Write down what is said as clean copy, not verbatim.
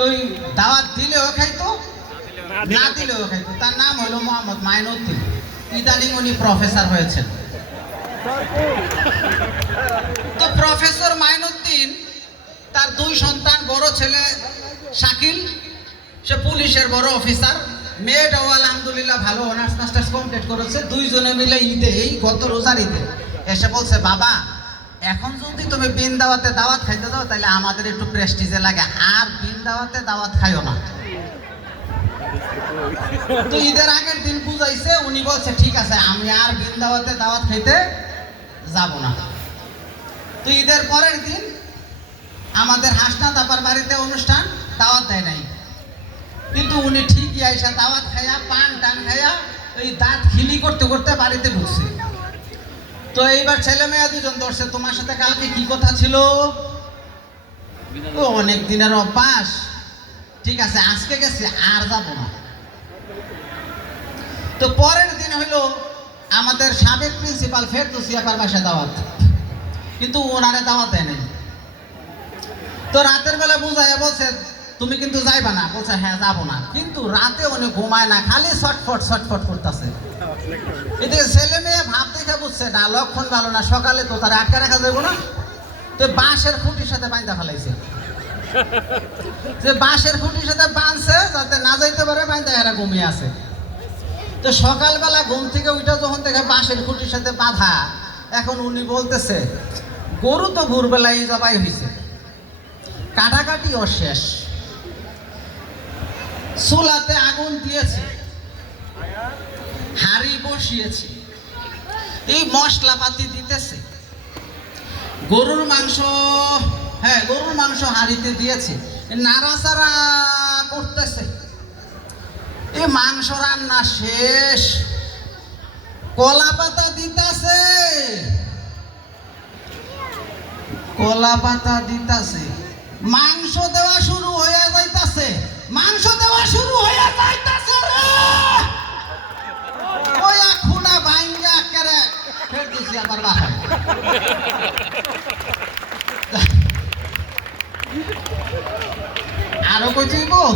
ওই দাওয়াত দিলেও খাইতো, না দিলেও খাইতো। তার নাম হলো মোহাম্মদ মাইনুদ্দিন। ইদানিং উনি প্রফেসর হয়েছেন। তো প্রফেসর মাইনুদ্দিন তার দুই সন্তান, বড় ছেলে শাকিল, সে পুলিশের বড় অফিসার, মেয়েটাও আলহামদুলিল্লাহ ভালো অনার্স মাস্টার্স কমপ্লিট করেছে। দুইজনে মিলে ঈদে, এই গত রোজার ঈদে এসে বলছে, বাবা এখন যদি তুমি বিন দাওয়াতে দাওয়াত খাইতে দাও তাহলে আমাদের একটু প্রেস্টিজে লাগে, আর বিন দাওয়াতে দাওয়াত খাইও না। তো ঈদের আগের দিন বুঝাইছে, উনি বলছে ঠিক আছে আমি আর বিন দাওয়াতে দাওয়াত খাইতে যাব না। তো ঈদের পরের দিন আমাদের হাসনাত আপার বাড়িতে অনুষ্ঠান, দাওয়াত দেয় নাই, কিন্তু উনি ঠিকই আইসা দাওয়াত খাইয়া পান টান খাইয়া ওই দাঁত খিলি করতে করতে বাড়িতে ঢুকছে। তো এইবার ছেলে মেয়ে দুজন ধরছে, তোমার সাথে কালকে কি কথা ছিল? ও অনেক দিনের অভ্যাস, ঠিক আছে আজকে গেছি আর যাব না। তো পরের দিন হইলো আমাদের সাবেক প্রিন্সিপাল ফেরদৌসী আপার বাসায় দাওয়াত, কিন্তু ওনারে দাওয়াত দেয় নাই। তো রাতের বেলা বুঝাইয়া বলছে তুমি কিন্তু যাইবা না, বলছে হ্যাঁ যাবো না। কিন্তু রাতে উনি ঘুমায় না, খালি ছটফট করতেছে। এদিকে ছেলে মেয়ে ভাব দেখে বুঝছে না, লক্ষণ ভালো না, সকালে তো তারা আটকে রাখা যাবো না। তো বাঁশের খুঁটির সাথে বাইন্ধা ফেলাইছে, যে বাঁশের খুঁটির সাথে বাঁধছে যাতে না যাইতে পারে, বাইন্ধা এরা ঘুমিয়ে আছে। তো সকালবেলা ঘুম থেকে উঠে যখন দেখে বাঁশের খুঁটির সাথে বাঁধা, এখন উনি বলতেছে গরু তো ভোরবেলায় জবাই হয়েছে, কাটাকাটি অশেষ, চুলাতে আগুন দিয়েছে, হাড়ি বসিয়েছে, এই মশলাপাতি দিতেছে, গরুর মাংস, হ্যাঁ গরুর মাংস হাড়িতে দিয়েছে, নাড়াচাড়া করতেছে। এই মাংস রান্না শেষ, কলা পাতা দিতেছে, কলা পাতা দিতেছে, মাংস দেওয়া শুরু হয়ে যাইতাছে, মাংস দেওয়া শুরু হয়ে যাইতাছে রে, ওই খুনা ভাঙ্গা করে ফের দিছি আবার বাসায়। আরো কই যাইব।